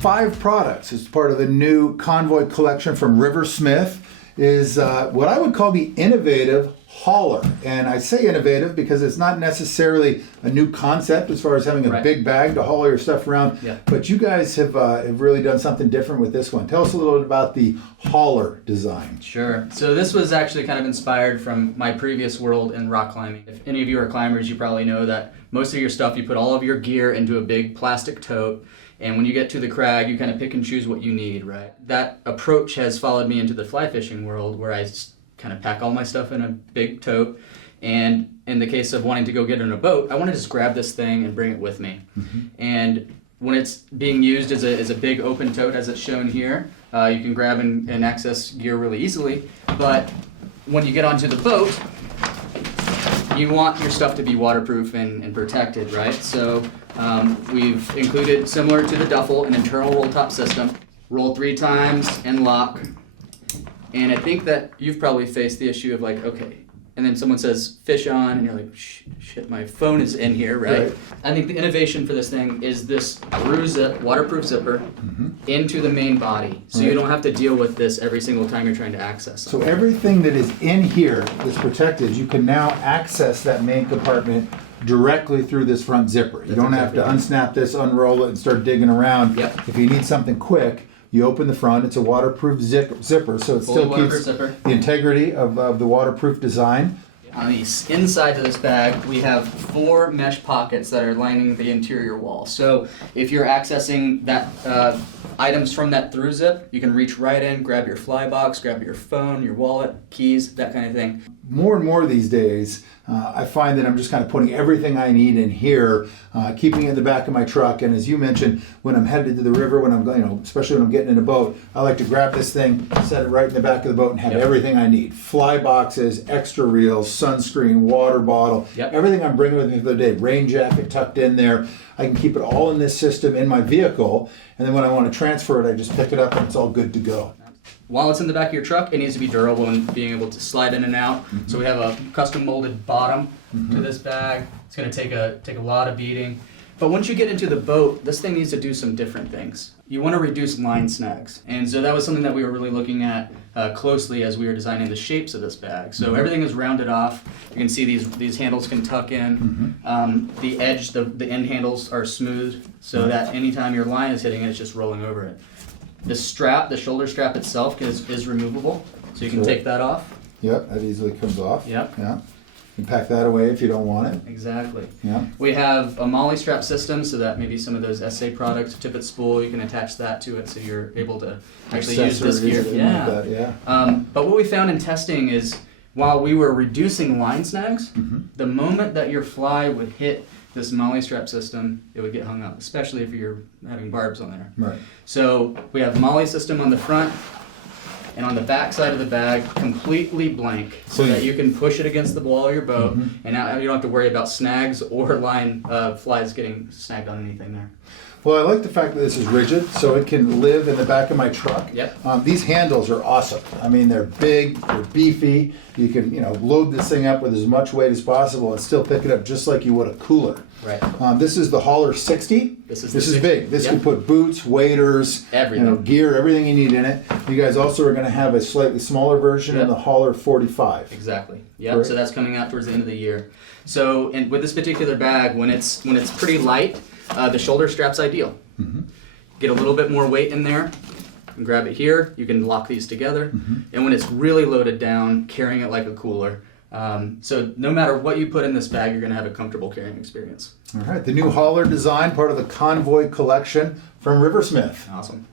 5 products as part of the new Convoy collection from Riversmith is what I would call the innovative hauler. And I say innovative because it's not necessarily a new concept as far as having a big bag to haul your stuff around. Yeah. But you guys have really done something different with this one. Tell us a little bit about the hauler design. Sure. So this was actually kind of inspired from my previous world in rock climbing. If any of you are climbers, you probably know that most of your stuff, you put all of your gear into a big plastic tote. And when you get to the crag, you kind of pick and choose what you need, right? That approach has followed me into the fly fishing world, where I kind of pack all my stuff in a big tote. And in the case of wanting to go get in a boat, I want to just grab this thing and bring it with me. Mm-hmm. And when it's being used as a big open tote, as it's shown here, you can grab and access gear really easily. But when you get onto the boat, you want your stuff to be waterproof and protected, right? So we've included, similar to the duffel, an internal roll top system. Roll 3 times and lock. And I think that you've probably faced the issue of like, okay, and then someone says fish on, and you're like, shit, my phone is in here, right? I think the innovation for this thing is this through zip, waterproof zipper into the main body. So you don't have to deal with this every single time you're trying to access something. So everything that is in here that's protected, you can now access that main compartment directly through this front zipper. You don't have to unsnap this, unroll it, and start digging around. Yep. If you need something quick, you open the front. It's a waterproof zipper, so it still keeps the integrity of the waterproof design. On the inside of this bag, we have 4 mesh pockets that are lining the interior wall. So if you're accessing that items from that through zip, you can reach right in, grab your fly box, grab your phone, your wallet, keys, that kind of thing. More and more these days, I find that I'm just kind of putting everything I need in here, keeping it in the back of my truck. And as you mentioned, when I'm headed to the river, when I'm going, especially when I'm getting in a boat, I like to grab this thing, set it right in the back of the boat, and have everything I need: fly boxes, extra reels, sunscreen, water bottle, everything I'm bringing with me for the day. Rain jacket tucked in there. I can keep it all in this system in my vehicle, and then when I want to transfer it, I just pick it up and it's all good to go. While it's in the back of your truck, it needs to be durable and being able to slide in and out. Mm-hmm. So we have a custom molded bottom to this bag. It's going to take a lot of beating. But once you get into the boat, this thing needs to do some different things. You want to reduce line snags. And so that was something that we were really looking at closely as we were designing the shapes of this bag. So everything is rounded off. You can see these handles can tuck in. The edge, the end handles are smooth so that anytime your line is hitting it, it's just rolling over it. The strap, the shoulder strap itself is removable, so you can take that off. Yep, that easily comes off. Yep. Yeah. You can pack that away if you don't want it. Exactly. Yeah. We have a molly strap system, so that maybe some of those SA products, tippet spool, you can attach that to it, so you're able to actually use this gear. But what we found in testing is, while we were reducing line snags, the moment that your fly would hit this molly strap system, it would get hung up, especially if you're having barbs on there. Right. So we have the molly system on the front, and on the back side of the bag, completely blank, so that you can push it against the wall of your boat, and now you don't have to worry about snags or line flies getting snagged on anything there. Well, I like the fact that this is rigid, so it can live in the back of my truck. Yep. These handles are awesome. I mean, they're big, they're beefy. You can, load this thing up with as much weight as possible and still pick it up just like you would a cooler. Right. This is the Hauler 60. This is big. This can put boots, waders, everything, gear, everything you need in it. You guys also are going to have a slightly smaller version in the Hauler 45. Exactly. Yep. So that's coming out towards the end of the year. So, and with this particular bag, when it's pretty light, the shoulder strap's ideal. Get a little bit more weight in there, and grab it here. You can lock these together, and when it's really loaded down, carrying it like a cooler. So no matter what you put in this bag, you're going to have a comfortable carrying experience. All right, the new hauler design, part of the Convoy collection from Riversmith. Awesome.